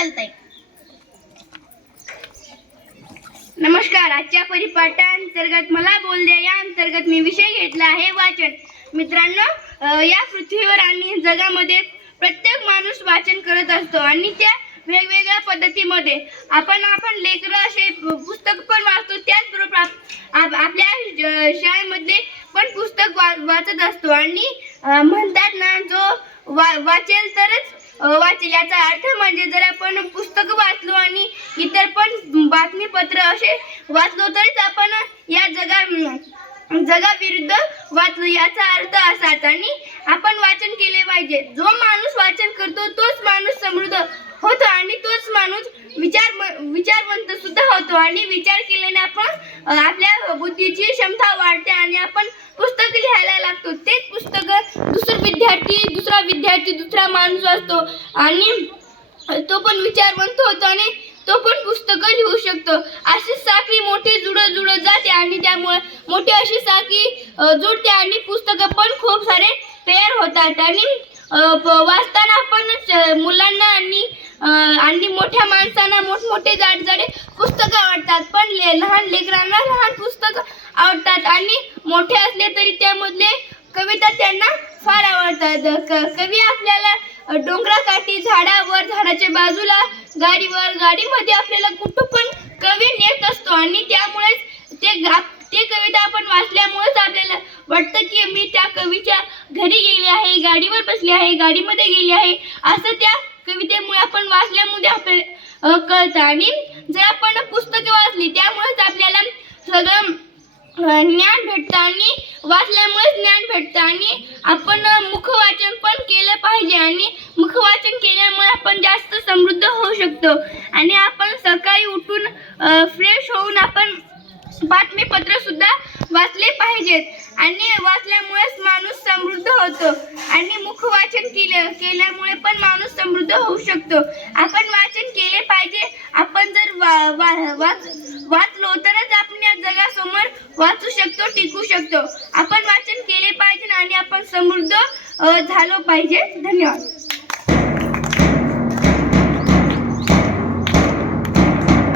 शीतलताई नमस्कार आजच्या परिपाठांतर्गत मला बोल द्या. या अंतर्गत मी विषय घेतला आहे वाचन. मित्रांनो या पृथ्वीवर आणि जगामध्ये प्रत्येक माणूस वाचन करत असतो आणि त्या वेगवेगळ्या पद्धतीमध्ये. आपण आपण लेकरं असे पुस्तक पण वाचतो त्याचबरोबर आप- आपल्या शाळेमध्ये पण पुस्तक वा वाचत असतो. आणि म्हणतात ना जो वा वाचेल तरच वाचेल. याचा अर्थ म्हणजे जर आपण पुस्तक वाचलो आणि इतर पण बातमीपत्र असे वाचलो तरीच आपण या जगा जगाविरुद्ध वाचलो. याचा अर्थ असाच आणि आपण वाचन केले पाहिजे. जो माणूस वाचन करतो तोच माणूस समृद्ध होतो आणि तोच माणूस विचार विचारवंत सुद्धा होतो. आणि विचार केल्याने आपण आपल्या बुद्धीची क्षमता वाढते आणि आपण पुस्तक लिहायला लागतो तेच पुस्तक दुसरा विद्यार्थी दुसरा विद्यार्थी दुसरा माणूस असतो. आणि तो पण विचारवंत होतो आणि तो पण पुस्तकं लिहू शकतो. अशी साखळी मोठी जुडत जुळत जाते आणि त्यामुळे मोठी अशी साखळी जुडते जुळते आणि पुस्तकं पण खूप सारे तयार होतात. आणि प- वाचताना पण मुलांना आणि आणि मोठ्या माणसांना मोठमोठे जाड जाडे पुस्तकं आवडतात. पण ले लहान लेकरांना लहान पुस्तकं आवडतात. आणि मोठे असले तरी त्यामधले कविता त्यांना फार आवडतात. क- कवी आपल्याला डोंगराकाठी झाडावर झाडाच्या बाजूला गाडीवर गाडीमध्ये आपल्याला कुठं पण कवी नेत असतो आणि त्यामुळेच ते ते कविता आपण वाचल्यामुळेच आपल्याला वाटतं की मी त्या कवीच्या घरी गेले आहे गाडीवर बसले आहे गाडीमध्ये गेले आहे. असं त्या कवितेमुळे आपण वाचल्यामुळे आपल्याला कळतं. आणि जर आपण पुस्तके वाचली त्यामुळेच आपल्याला सगळं ज्ञान भेटतं आणि वाचल्यामुळेच ज्ञान भेटतं आणि आपण मुखवाचन पण केलं पाहिजे आणि मुखवाचन केल्यामुळे आपण जास्त समृद्ध होऊ शकतो. आणि आपण सकाळी उठून फ्रेश होऊन आपण बातमीपत्र सुद्धा वाचले पाहिजेत. आणि वाचल्यामुळे माणूस समृद्ध होतो आणि मुखवाचन केलं केल्यामुळे पण माणूस होऊ शकतो. आपण वाचन केले पाहिजे. आपण जर वा, वा, वाच वाचलो तरच आपण या जगासमोर वाचू शकतो टिकू शकतो. आपण वाचन केले पाहिजे आणि आपण समृद्ध झालो पाहिजे. धन्यवाद.